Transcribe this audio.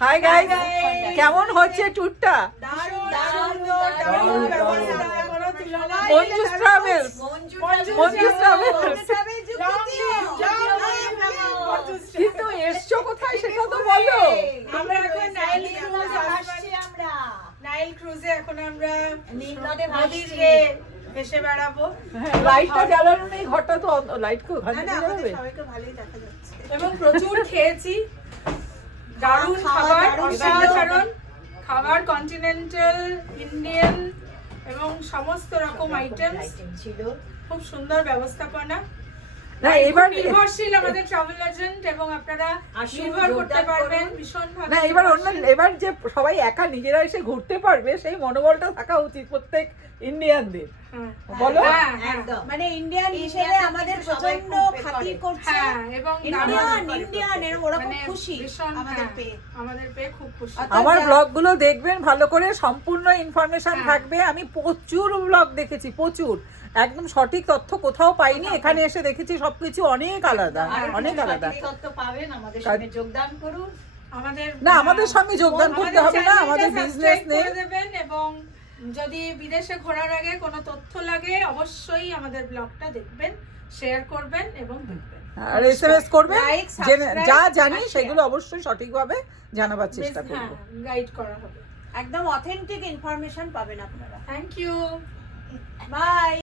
Hi guys কেমন হচ্ছে ট্যুরটা মঞ্জুস ট্রাভেলস মঞ্জুস ট্রাভেলস কিন্তু এসছো কোথায় সেটা তো বলো। আমরা এখন নাইল ক্রুজ আসছি আমরা। নাইল ক্রুজে এখন আমরা ভাসছি। ভেসে বেড়াবো। লাইটটা জ্বালানো নেই ঘরটা তো লাইট যাচ্ছে। এবং প্রচুর খেয়েছি। দারুণ খাবার অসাধারণ খাবার কন্টিনেন্টাল ইন্ডিয়ান এবং সমস্ত রকম আইটেম ছিল। খুব সুন্দর ব্যবস্থাপনা। না এবার নির্ভরশীল আমাদের ট্রাভেল এজেন্ট এবং আপনারা নির্ভর করতে পারবেন ভীষণ না এবার অন্য এবার যে সবাই একা নিজেরা এসে ঘুরতে পারবে সেই মনোবলটা থাকা উচিত প্রত্যেক ইন্ডিয়ানদের বলো? হ্যাঁ হ্যাঁ। একদম। মানে ইন্ডিয়ান হিসেবে আমাদের প্রচণ্ড করে। করছে? হ্যাঁ এবং ইন্ডিয়ান ইন্ডিয়ান এর ওরা খুব মানে খুশি আমাদের হ্যাঁ, পেয়ে। আমাদের পেয়ে খুব খুশি। আমার যা- ব্লগগুলো দেখবেন ভালো করে সম্পূর্ণ ইনফরমেশন হ্যাঁ। থাকবে। আমি প্রচুর ব্লগ দেখেছি প্রচুর। একদম সঠিক তথ্য কোথাও পাইনি এখানে এসে দেখেছি সবকিছু অনেক আলাদা অনেক আলাদা। তথ্য পাবেন আমাদের সঙ্গে যোগদান করুন। আমাদের না আমাদের সঙ্গে যোগদান করতে হবে না আমাদের বিজনেস নেই এবং যদি বিদেশে ঘোরার আগে কোনো তথ্য লাগে অবশ্যই আমাদের ব্লগটা দেখবেন শেয়ার করবেন এবং দেখবেন। আর এসএমএস করবে যা জানি সেগুলো অবশ্যই সঠিকভাবে জানাবার চেষ্টা করব। হ্যাঁ গাইড করা হবে। একদম অথেন্টিক ইনফরমেশন পাবেন আপনারা। Thank you by